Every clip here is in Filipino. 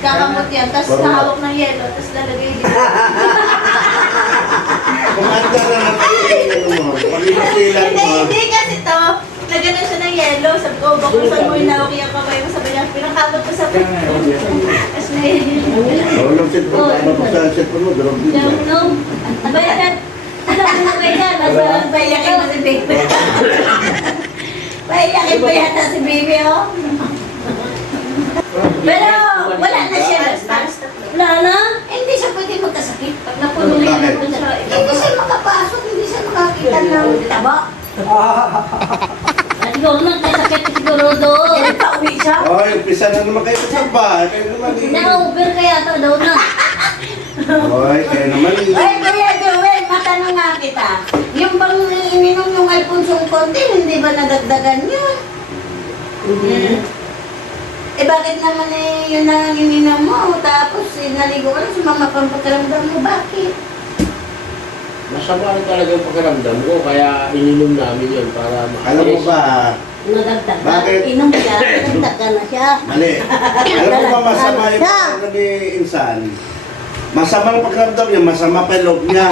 Kakamot yan, tapos nahawak ng yelo, tapos lalagay dito. Kumanda na natin mo. Pag-inusilan mo. Hindi kasi to. Nagano siya ng yelo. Sabi ko, bakusan mo yung nawak yung kamay mo. Sabi niya, pinakabot ko sa pin. Tapos may... Walang cellphone. Tama po sa cellphone mo. Dalawang din yan. No. Bayan. Alam mo ba yan? Bayakin mo si baby. Bayakin mo yata si baby, oh. Pero wala na siya. Wala na? Hindi siya pwede magkasakit. Pag napuno na siya. Hindi siya makapasok. Hindi siya makakita ng taba. At ikaw naman, kasakit siguro doon. Yan, pauwi siya. Oy, umpisa na naman kayo sa bahay. Kayo naman eh. Naka-over kaya ito daw na. Oy, kayo naman eh. Ay, Kuya Joel, matanong nga kita. Yung bang ininom yung Alphonsong konti, hindi ba nadagdagan yun? Eh bakit naman eh yun ang ininom mo? Tapos naligo ka lang, sumama pang pakiramdam mo, bakit? Masama rin talaga yung pakiramdam ko, kaya ininom namin yun para Alam mo ba, Nadagdagan. Bakit? Inom siya, nadagdagan na siya. mali. Alam mo ba masama yung pakiramdam ni Insan? Masama ang pakiramdam niya, masama pa yung loob niya.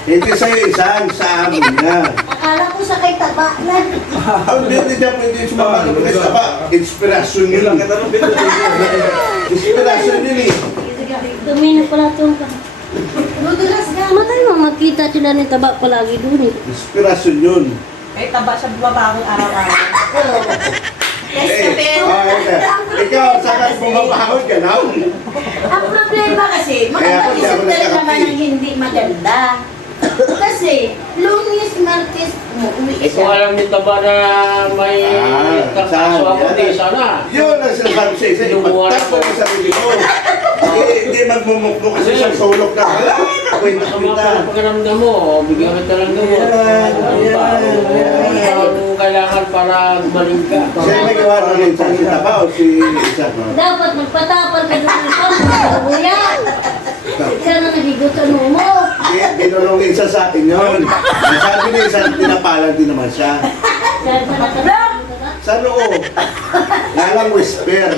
Hindi sa'yo Insan, sa amin niya. Akala ko sa kay taba na. Hindi niya pwede sumama ng taba. Inspirasyon niyo lang. Inspirasyon yun eh. Tumino pala itong ka. Dudulas na. Matay mo, magkita sila ni taba palagi dun eh. Inspirasyon yun. Eh, taba siya bumabakong araw-araw. Okay. Ikaw, saan bumabahod ka na? Ang problema kasi, Kaya ako, di ako makapag-isip ka rin nagkakape. naman ng hindi maganda. Kasi, Lunes, Martes, umuwi Ikaw siya. alam nito ba na may kakaso ako saan? di sana? Yun ang sinasabi sa isa. Ipagtas ko ng sarili ko. Hindi magmumukmo kasi sa sulok na. Wala, kakwento Masama kita. pa ang pakiramdam mo, bigyan kita ng gamot. Ang kailangan para gumaling ka. Siya may gawa na rin sa taba o si Isa. Dapat magpatapal ka doon sa kuya. Siya na nagigot sa mo. Binulong Isa sa akin yun. Sabi ni Isa, tinapalan din naman siya. Dahil pa nakalang. Sa noo. Lalang whisper.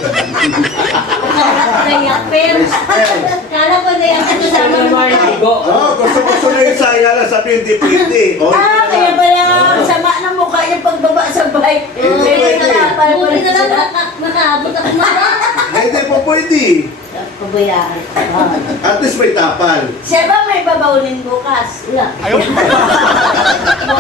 Kaya Whisper. kala ko na yung Gusto kasama mo naman yung tigo. Gusto na Isa. Yala sabi hindi pwede. Oh, kaya pala sama ng mukha yung pagbaba sa bike. Hindi pwede. Buti na lang nakaabot ako na. Hindi po pwede. Pabayaan. At least may tapal. Siya ba may babaunin bukas? Wala. Ayaw.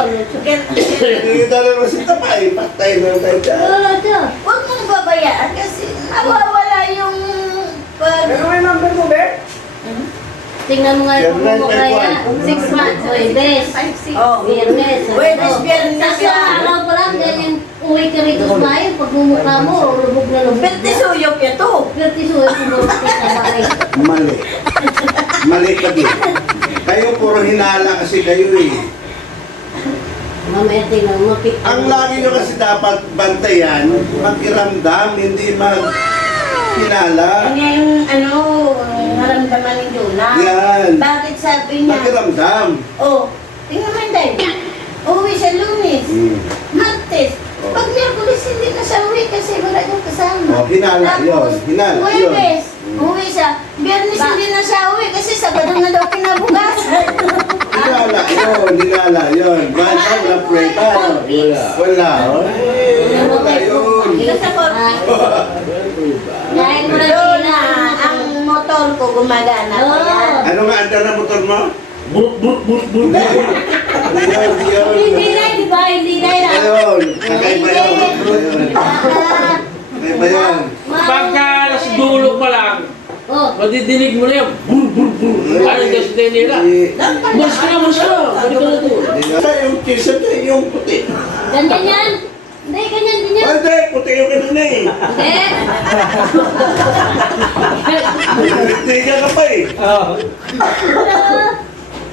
Hindi na naman si Tapay. Patay na tayo dyan. Wala siya. Huwag mong babayaan kasi mawawala yung pag... Pero may number mo, Ber? Tingnan mo nga yung Biyernes, mukha niya. February. 6 months. Webes. Oh. Biyernes. Webes, Biyernes Kasi yan. araw pa lang, ganyan uwi ka rito sa bayan. Pag mumukha mo, lubog na lubog. Pertisuyok yan to. Pertisuyo, sumulot ka kamay. Mali. Mali ka din. Kayo puro hinala kasi kayo eh. Mamaya tingnan mo, pick Ang lagi nyo kasi dapat bantayan, magkiramdam, hindi maghinala. Kanya yung ano, naramdaman ni Juna. Yan. Bakit sabi niya? Magkiramdam. Oh, tingnan mo yung dahil. Uwi siya Lunes. Martes. Pag Miyerkules hindi na siya uwi kasi wala yung kasama. Oh, hinala yun. Hinala yun. Huwebes, uwi siya. Biyernes hindi na siya uwi kasi Sabado na daw kinabukasan. Hinala yun. Hinala yun. Basta wala preta. Wala. Wala yun. Dahil mo na sila, ang motor ko gumagana pa yan. Ano nga anda na motor mo? Buruk, buruk, buruk, buruk. Yun, yun. Hindi na, di ba? Hindi na. Ayun. Kakaiba yun. Kakaiba yun. Pagka nasa dulo pa lang, Oh, madidinig mo na yan. Bur, bur, bur. Ano yung destiny nila? Mars ka na, mars ka na. Balik ka na doon. Sa yung t-shirt eh, yung puti. ganyan yan. Hindi, ganyan din yan. Hindi, puti yung ganun eh. Hindi. Hindi ka pa eh. Ah.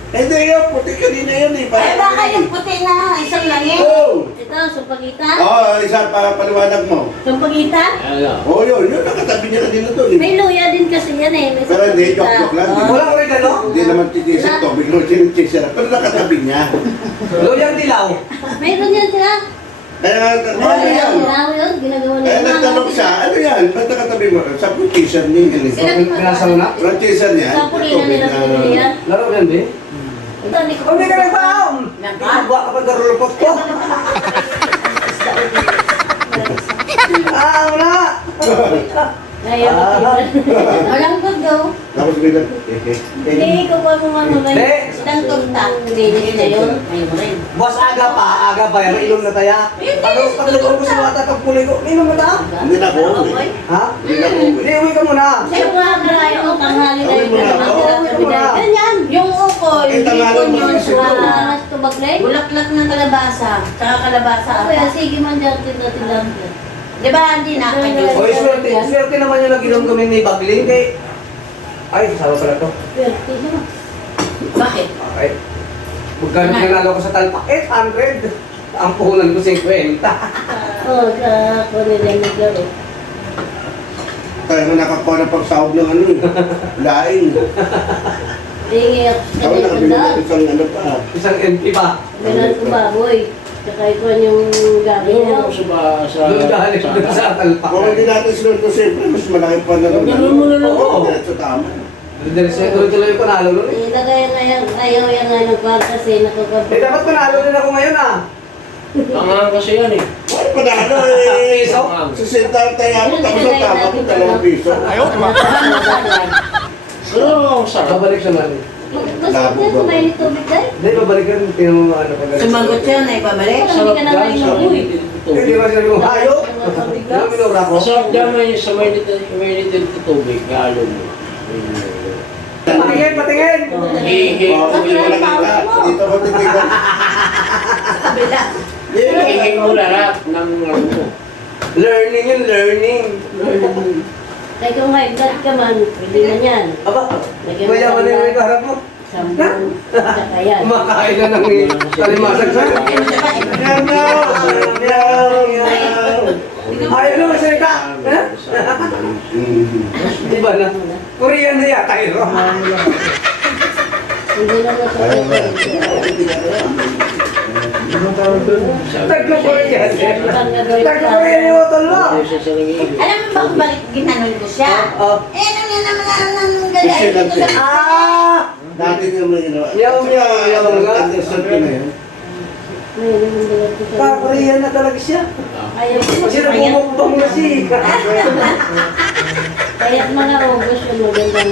Hindi yung puti kanina yun eh. Ay, baka yung puti na isang langit. Oh! Ito, sumpagita. Oo, isa para paliwanag mo. Sumpagita. Ano? Oo, yun. Yun, nakatabi niya kanina doon eh. May luya din kasi yan eh. May Pero hindi, sumpagita. joke-joke lang. Walang regalo? Hindi naman titisip to. Biglang sinisisira. Pero nakatabi niya. Luyang dilaw. Mayroon yan sila. Kaya, ano yan? Ginagawa Kaya nagtanong siya, ano yan? Ba't nakatabi mo? Sa t-shirt niya yun. Pinasal na? Ang t-shirt niya. Sa pulina nila pinili yan. Laro yan, be? Ito, hindi ko. Kung hindi ka nagbaon! Nagbawa ka pa garulupot ko! Ah, wala! Ayaw ko. Walang good daw. Tapos biglang, Hindi ko pa mamamay. Eh. Isang torta. Linis na yun. Ayaw mo rin. Boss, aga pa, yan. Ilong na taya. Pag-lugon ko sa mata, pag-puli ko, ilong na ta? Hindi na ko uwi. Ha? Hindi na ko uwi. Hindi, uwi ka muna. Sa'yo ko nga kalayo ko, tanghali na yun. Ganyan. Yung ukoy, Eh, tanghali hipon mo yun kasi ito. sa tubaglay. Bulaklak ng kalabasa. Tsaka kalabasa. Kaya sige man dyan, tinda-tinda. Di ba, hindi na kayo? O, swerte naman yung nag-ilong kami ni Bagling kay... Ay, sawa pala to. Swerte naman. Bakit? Okay. Magkano pinalo ko sa talpak? 800. Ang puhunan ko 50. Oo, sa kunin lang naglaro. Kaya nga nakakuha ng pagsahog ng ano eh. Laing. Hingi ako sa Ako kanya nakabili sandaan. ng isang ano pa. Isang MP pa. Bilan ko baboy. Tsaka ikuan yung gabi niya. Yung sa... Doon galing doon sa talpak. Kung hindi natin sinunod ko siyempre, mas malaki pa na naman. Ganun mo na lang. Oo, diretso tama. Tuloy-tuloy ko nalo nun eh. Ilagay ngayon, ayaw yan nga ng kwan kasi Eh, nakakabit. dapat panalo din ako ngayon ah. Tangang kasi yan eh. Ay, panalo eh. Piso? Sisintang tayo mo, tapos ang tama ko, 2 piso. Pero ang sarap. Babalik siya namin. Masarap yan, kumain ni tubig dahil. Hindi, babalikan. Tingnan mo ano pag Sumagot siya na ibabalik. Hindi ka na Sarap ngayon sa ng uwi. Hindi ba sinabi mo, hayop? Ano minura ko? Masarap dyan may sa mainit din tubig. Galo mo. Patingin, patingin! Hihi. Oo, hindi mo lang kita. Dito ko titigan. Kabila. Hihi mo lahat ng ano mo. Learning yun, learning. Kaya kung high blood ka man, pwede na yan. Aba, mayaman na yung harap mo. Sampung, tsaka yan. Kumakain na ng kalimasag sa Meow, meow, meow. Ayaw naman salita. Ha? Di ba na? Korean na yata yun. Hindi na natutulog. Taglo-Korean. Taglo-Korean yung hotel mo. Alam mo ba kung bakit ginanon ko siya? Eh, alam niya naman ang Kasi lang siya. Ah! Dati niya may ginawa. Meow, meow, meow nga. Understand ko na yun. Korean na talaga siya. Ayaw ko. Kasi nagmumukbang na siya. Kaya't mga robos yung magandang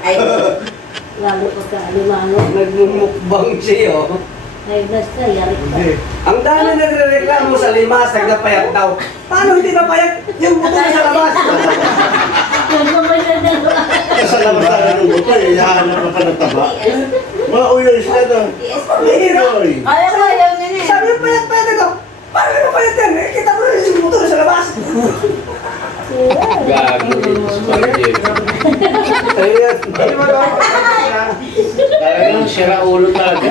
Ay, lalo pagka alimango. Nagmumukbang siya, oh. High blood ka, yari ka. Ang dami nagre-reklamo sa limas, nagpapayat daw. Paano hindi napayat? Yung buto na sa labas. Yung mga dalawa. Sa labas na ng buto eh, yahanap ka ng taba. Mga uyoy sila doon. Mahirap. Uyoy. ayaw niya na eh. Sabi yung payat-payat ito. Paano napayat yan? Eh, kita mo rin yung buto na sa labas. Gago din sa budget. Ayun. Talagang sira ulo talaga.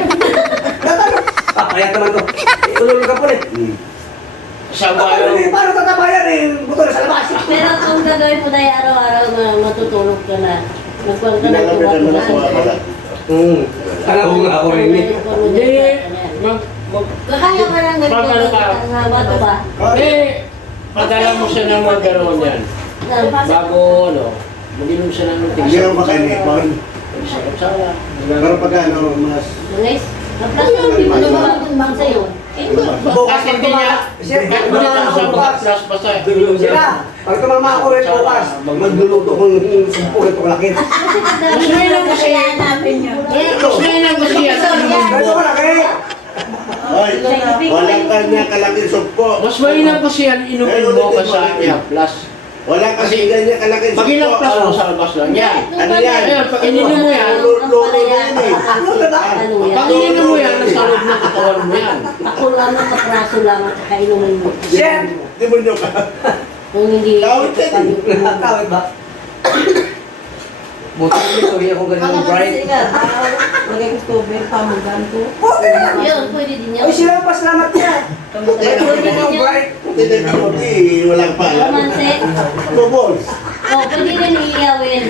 Papayat naman to. Ulul ka po eh. Sa bayo. Paano tatabayan eh? Buto na sa labas. Pero kung gagawin mo na yung araw-araw na matutulog ka na, magkuhan ka na Pinalapitan mo na sa mga pala. Alam mo nga ako rin eh. Hindi. Kaya ka lang ganito. Pag ano ka? Ang haba to ba? Eh, padala mo siya ng mga gano'n yan. Bago ano, mag-inom siya ng Hindi ako makainipon. Sana. Pero pag ano, mas... Guys, naplas na hindi mo naman bang sa'yo. Bukas hindi niya. Hindi na sa bukas. Basta. Sila, pag tumama ako rin bukas, magluluto kong sumpulot ko lakit. Mas may lang kasi yan. Hanapin niyo. Mas may lang kasi yan. Ganito ko laki. Ay, walang kanya kalaki sumpo. Mas mainam kasi yan, inumin mo ka sa plus. Walang kasi ganyan kalaki Pag sumpo. plus mo sa labas lang yan. Ano yan? Ayan, pag ininom mo yan, Luto yan eh. pag ininom mo yan, nasa loob ng katawan mo yan. Ako lang ang kapraso lang at saka inumin mo. Shit! Di mo nyo ka. Kung hindi, Kawit yan eh. Kawit ba? Buti ko sorry ako ganun bright. Lagay ko strawberry, pamugan ko. Buti na lang. yun, pwede din yun. Ay, sila ang pasalamat niya. Puti Ay, na buti na lang bright. Puti na puti. Walang pala. Romanse. Bubos. Oh, pwede rin iiyawin.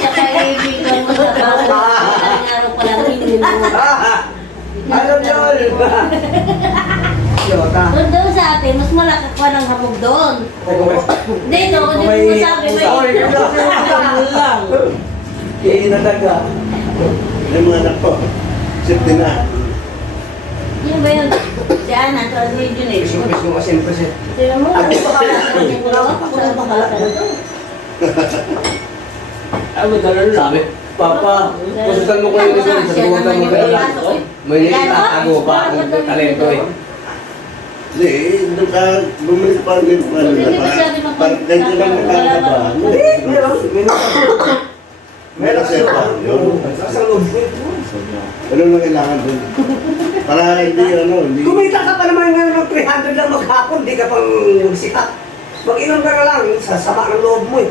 Tsaka ibigan mo sa bawat araw pa lang inumin mo. Ano yun? Yota. Doon sa atin, mas malaki pa ng hamog doon. Dito, Kung dito may mo sabi, may usaw, lang. Inadaga. Yung mga anak ko, safety na. Yun ba yun? Si Ana, ito ang medyo na Piso nga siyempre siya. Sino mo? Ano ba kaya? Ako lang bakala ka na to. Ano talaga sabi? Papa, Kusutan mo ko yung isa, sabutan mo kayo lang. May nilitago pa ang talento eh. Hindi, doon ka, bumalik pa rin pa rin na parang ganyan lang nakakaba. Hindi, meron. Meron siya pa. Yun. Sa loob ko. Ano lang kailangan doon? Para hindi, hindi. Kumita ka pa naman nga ng 300 lang maghapon, di ka pang sikat. Mag-inom ka na lang, sasama ng loob mo eh.